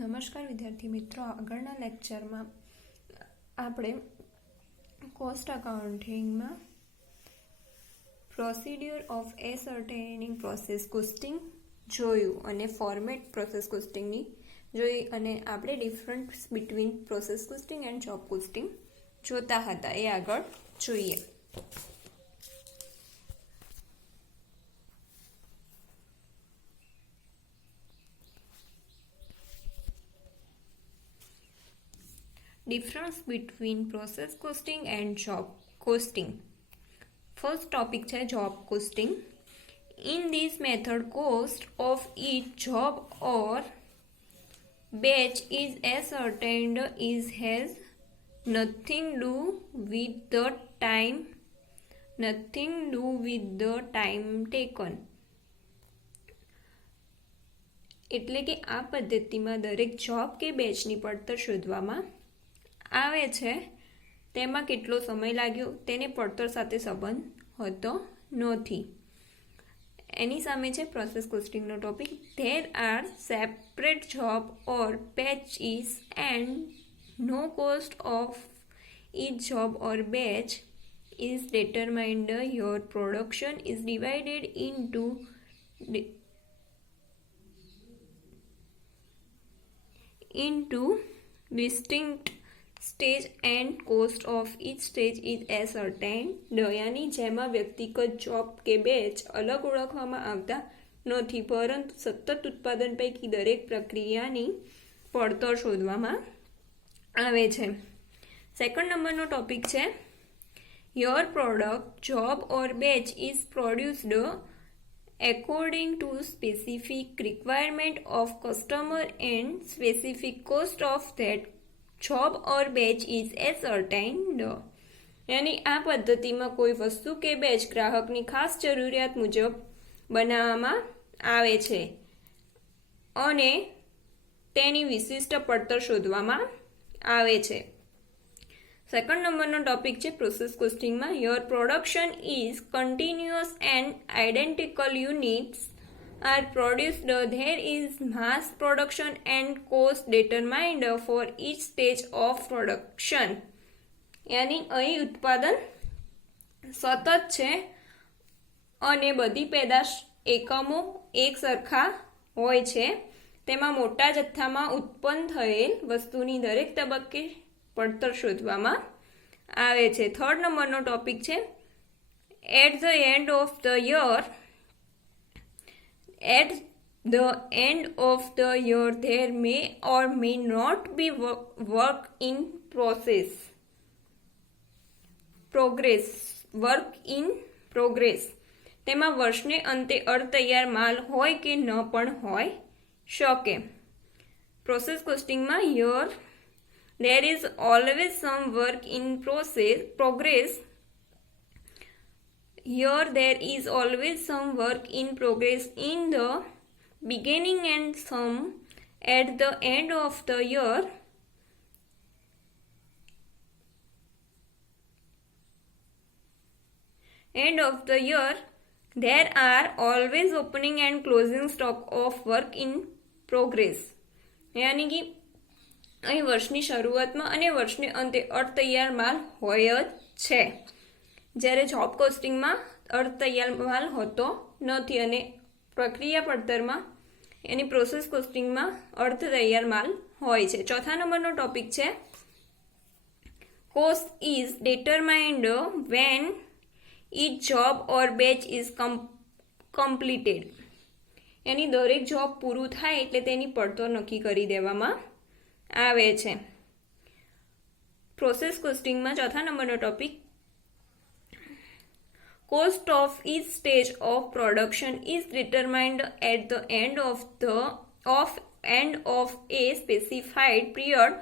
નમસ્કાર વિદ્યાર્થી મિત્રો, આગળના લેક્ચરમાં આપણે કોસ્ટ અકાઉન્ટિંગમાં પ્રોસિડ્યુર ઓફ એસર્ટેનિંગ પ્રોસેસ કોસ્ટિંગ જોયું અને ફોર્મેટ પ્રોસેસ કોસ્ટિંગની જોઈ અને આપણે difference between process costing and job costing જોતા હતા. એ આગળ જોઈએ. Difference between process costing and job costing. First topic है job costing. In this method, cost of each job or batch is ascertained. Is has nothing do with the time taken. એટલે કે આ પદ્ધતિમાં દરેક જોબ કે બેચની પડતર શોધવામાં આવે છે. તેમાં કેટલો સમય લાગ્યો તેને પડતર સાથે સંબંધ હોતો નથી. એની સામે છે પ્રોસેસ કોસ્ટિંગનો topic. There are separate job or batches and no cost of each job or batch is determined. Your production is divided into distinct stage and cost of each stage is ascertained. यानी જેમાં વ્યક્તિગત job કે batch અલગ ઓળખવામાં આવતા નથી, પરંતુ સતત ઉત્પાદન પૈકી દરેક પ્રક્રિયાની પડતર શોધવામાં આવે છે. સેકન્ડ નંબરનો ટોપિક છે your product job or batch is produced according to specific requirement of customer and specific cost of that job or batch is ascertained. यानी આ પદ્ધતિમાં કોઈ વસ્તુ કે બેચ ગ્રાહકની ખાસ જરૂરિયાત મુજબ બનાવવામાં આવે છે અને તેની વિશિષ્ટ પડતર શોધવામાં આવે છે. સેકન્ડ નંબરનો ટોપિક છે પ્રોસેસ કોસ્ટિંગમાં your production is continuous and identical units are produced. There is mass production and cost determined for each stage of production. यानी અહીં ઉત્પાદન સતત છે અને બધી પેદાશ એકમો એક સરખા હોય છે. તેમાં મોટા જથ્થામાં ઉત્પન્ન થયેલ વસ્તુની દરેક તબક્કે પડતર શોધવામાં આવે છે. થર્ડ નંબરનો ટોપિક છે at the end of the year At the end of the year, there may or may not be work in progress. તેમાં વર્ષને અંતે અર્ધતૈયાર માલ હોય કે ન પણ હોય શકે. પ્રોસેસ કોસ્ટિંગમાં there is always some work in progress. Here there is always some work in progress in the beginning and some at the end of the year. There are always opening and closing stock of work in progress. यानी कि અહીં વર્ષની શરૂઆતમાં અને વર્ષને અંતે અર્ધતૈયાર માલ હોય જ છે. જ્યારે જોબ કોસ્ટિંગમાં અર્ધતૈયાર માલ હોતો નથી અને પ્રક્રિયા પડતરમાં એની પ્રોસેસ કોસ્ટિંગમાં અર્ધતૈયાર માલ હોય છે. ચોથા નંબરનો ટોપિક છે cost is determined when each job or batch is completed. એની દરેક જોબ પૂરું થાય એટલે તેની પડતર નક્કી કરી દેવામાં આવે છે. પ્રોસેસ કોસ્ટિંગમાં ચોથા નંબરનો topic cost of each stage of production is determined at the end of a specified period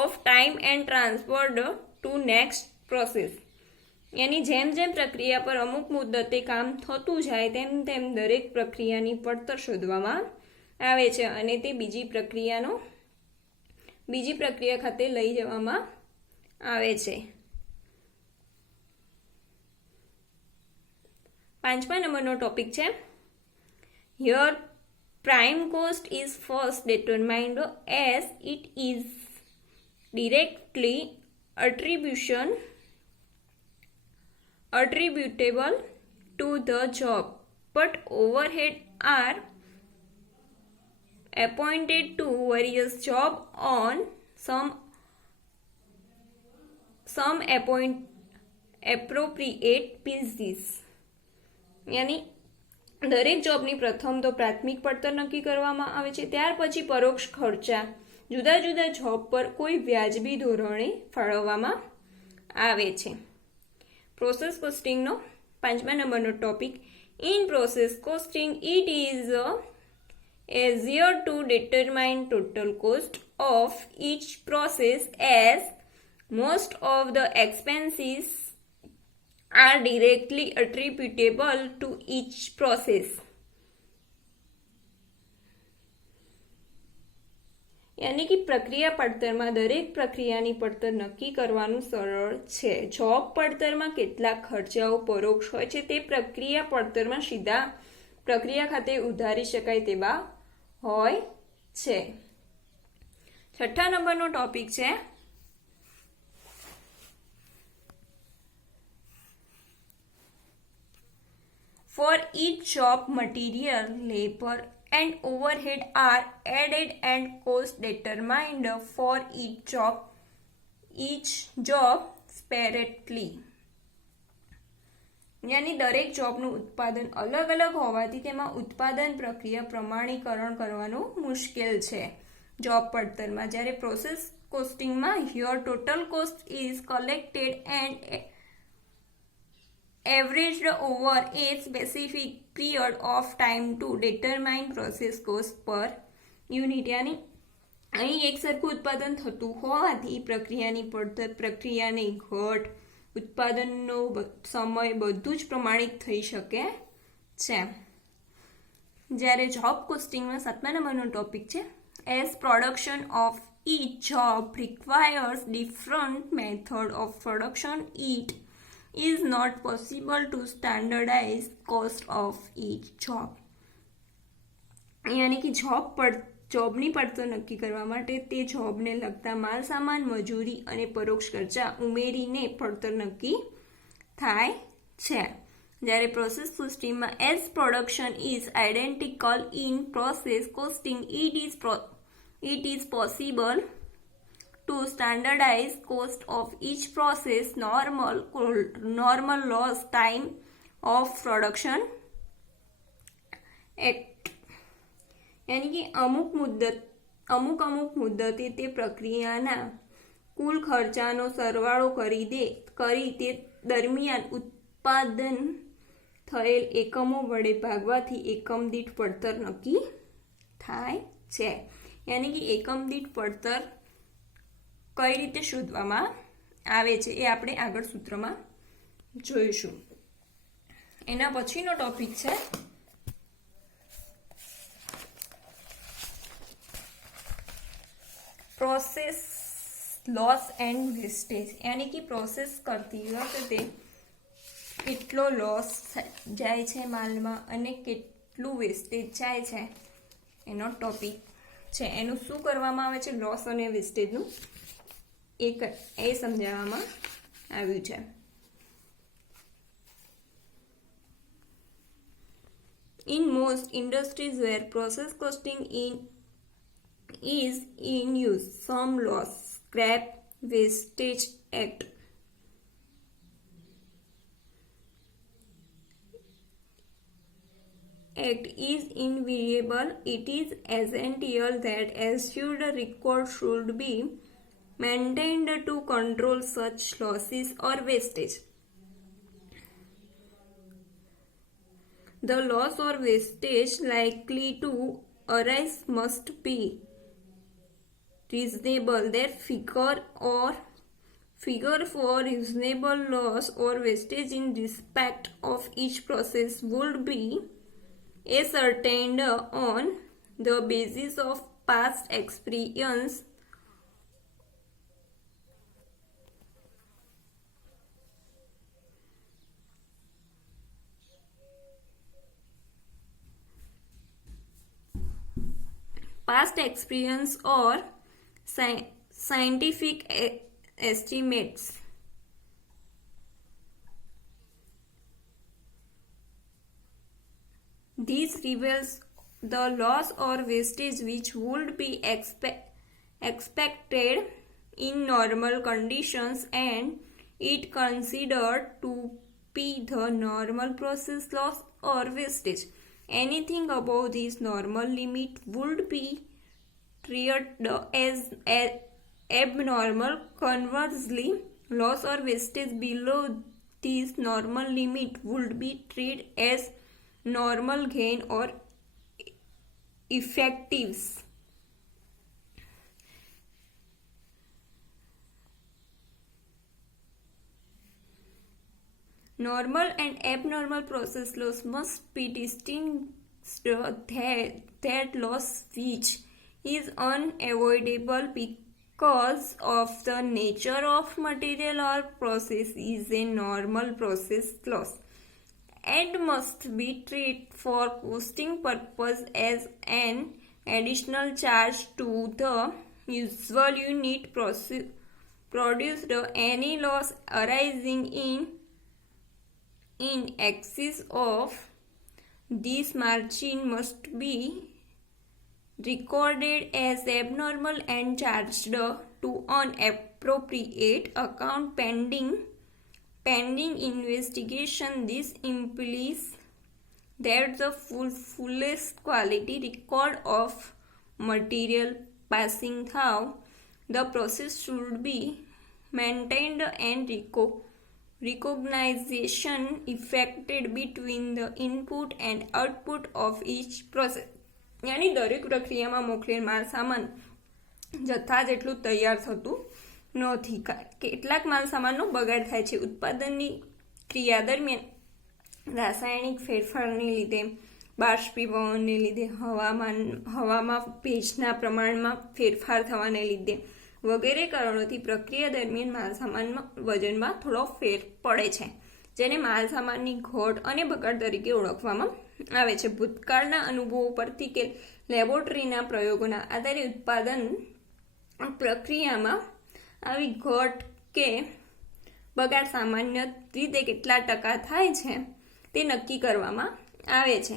of time and transferred to next process. यानी જેમ જેમ પ્રક્રિયા પર અમુક મુદ્દતે કામ થતું જાય તેમ તેમ દરેક પ્રક્રિયાની પડતર શોધવામાં આવે છે અને તે બીજી પ્રક્રિયા ખાતે લઈ જવામાં આવે છે. પાંચમા નંબરનો ટોપિક છે your prime cost is first determined as it is directly attributable to the job, but overhead are appointed to various job on some appropriate basis. यानी દરેક જોબની પ્રથમ તો પ્રાથમિક પડતર નક્કી કરવામાં આવે છે, ત્યાર પછી પરોક્ષ ખર્ચા જુદા જુદા જોબ પર કોઈ વ્યાજબી ધોરણે ફાળવવામાં આવે છે. પ્રોસેસ કોસ્ટિંગનો 5મા નંબરનો topic. In process costing it is easier to determine total cost of each process as most of the expenses are directly attributable to each process. यानी कि प्रक्रिया પડતરમાં દરેક પ્રક્રિયાની પડતર નક્કી કરવાનું સરળ છે. જોબ પડતરમાં કેટલાક ખર્ચાઓ પરોક્ષ હોય છે તે પ્રક્રિયા પડતરમાં સીધા પ્રક્રિયા ખાતે ઉધારી શકાય તેવા હોય છે. 6ઠા નંબરનો ટોપિક છે For each job, material, labor, and overhead are added and cost determined for each job separately. यानी દરેક જોબનું ઉત્પાદન અલગ અલગ હોવાથી તેમાં ઉત્પાદન પ્રક્રિયા પ્રમાણીકરણ કરવાનું મુશ્કેલ છે જોબ પડતરમાં. જ્યારે પ્રોસેસ કોસ્ટિંગમાં here total cost is collected and averaged over a specific period of time to determine process cost per unit. यानी અહીં એક સરખું ઉત્પાદન થતું હોવાથી પ્રક્રિયાની પડતર, પ્રક્રિયાની ઘટ, ઉત્પાદનનો સમય બધું જ પ્રમાણિત થઈ શકે છે. જ્યારે જોબ કોસ્ટિંગમાં 7મા નંબરનો ટોપિક છે as production of each job requires different method of production, it is not possible to standardize cost of each job. यानी कि જોબની પડતર નક્કી કરવા માટે તે જોબને લગતા માલ સામાન, મજૂરી અને પરોક્ષ ખર્ચા ઉમેરીને પડતર નક્કી થાય છે. જ્યારે process કોસ્ટિંગમાં as production is identical in process costing, it is possible to standardize cost of each process, normal loss time of production act. यानी कि અમુક મુદ્દતે તે પ્રક્રિયાના કુલ ખર્ચાનો સરવાળો કરી તે દરમિયાન ઉત્પાદન થયેલ એકમો વડે ભાગવાથી એકમ દીઠ પડતર નક્કી થાય છે. यानी कि એકમ દીઠ પડતર કઈ રીતે શોધવામાં આવે છે એ આપણે આગળ સૂત્રમાં જોઈશું. એના પછીનો ટોપિક છે પ્રોસેસ લોસ એન્ડ વેસ્ટેજ. यानी कि પ્રોસેસ કરતી વખતે કેટલો લોસ જાય છે માલમાં અને કેટલું વેસ્ટેજ જાય છે એનો ટોપિક છે. એનું શું કરવામાં આવે છે લોસ અને વેસ્ટેજનું એ સમજાવવામાં આવ્યું છે. In most industries where process costing is in use, some loss, scrap, wastage act is invariable. It is essential that assured record should be maintained to control such losses or wastage. The loss or wastage likely to arise must be reasonable. Their figure for reasonable loss or wastage in respect of each process would be ascertained on the basis of past experience past experience or scientific estimates. This reveals the loss or wastage which would be expected in normal conditions, and it considered to be the normal process loss or wastage. Anything above this normal limit would be treated as abnormal. Conversely, loss or wastage below this normal limit would be treated as normal gain or effectives. Normal and abnormal process loss must be distinguished. That loss which is unavoidable because of the nature of material or process is a normal process loss and must be treated for costing purpose as an additional charge to the usual unit produced. Any loss arising in excess of this margin must be recorded as abnormal and charged to an appropriate account pending investigation. This implies that the fullest quality record of material passing through the process should be maintained and recognition effected between the input and output of each process. यानी દરેક પ્રક્રિયામાં મોકલેલ માલ સામાન જથ્થા જેટલું તૈયાર થતું નથી. કેટલાક માલ સામાનનો બગાડ થાય છે. ઉત્પાદનની ક્રિયા દરમિયાન રાસાયણિક ફેરફારને લીધે, બાષ્પીભવનને લીધે, હવામાં ભેજના પ્રમાણમાં ફેરફાર થવાને લીધે વગેરે કારણોથી પ્રક્રિયા દરમિયાન માલસામાનમાં વજનમાં થોડો ફેર પડે છે, જેને માલસામાનની ઘટ અને બગાડ તરીકે ઓળખવામાં આવે છે. ભૂતકાળના અનુભવો પરથી કે લેબોરેટરીના પ્રયોગોના આધારે ઉત્પાદન પ્રક્રિયામાં આવી ઘટ કે બગાડ સામાન્ય રીતે કેટલા ટકા થાય છે તે નક્કી કરવામાં આવે છે.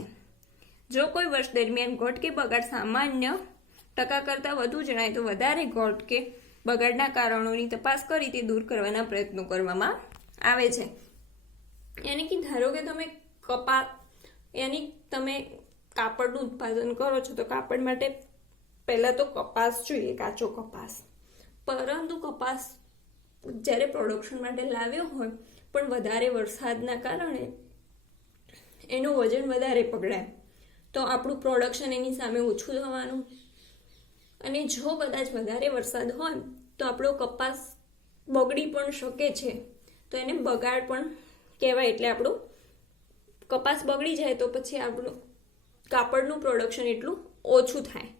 જો કોઈ વર્ષ દરમિયાન ઘટ કે બગાડ સામાન્ય ટકા કરતાં વધુ જણાય તો વધારે ઘટ કે બગાડના કારણોની તપાસ કરી તે દૂર કરવાના પ્રયત્નો કરવામાં આવે છે. યાની કે ધારો કે તમે કાપડનું ઉત્પાદન કરો છો તો કાપડ માટે પહેલાં તો કપાસ જોઈએ, કાચો કપાસ. પરંતુ કપાસ જ્યારે પ્રોડક્શન માટે લાવ્યો હોય પણ વધારે વરસાદના કારણે એનું વજન વધારે પકડાય તો આપણું પ્રોડક્શન એની સામે ઓછું થવાનું. અને જો કદાચ વધારે વરસાદ હોય તો આપણો કપાસ બગડી પણ શકે છે, તો એને બગાડ પણ કહેવાય. એટલે આપણું કપાસ બગડી જાય તો પછી આપણું કાપડનું પ્રોડક્શન એટલું ઓછું થાય,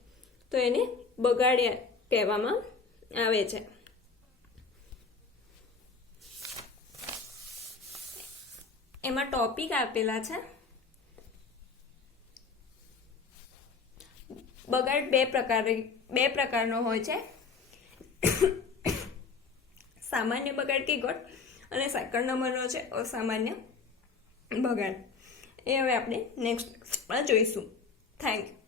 તો એને બગાડ્યા કહેવામાં આવે છે. એમાં ટોપિક આપેલા છે. બગાડ બે પ્રકારનો હોય છે, સામાન્ય બગાડ કે ઘટ, અને સેકન્ડ નંબરનો છે અસામાન્ય બગાડ. એ હવે આપણે નેક્સ્ટ જોઈશું. Thank you.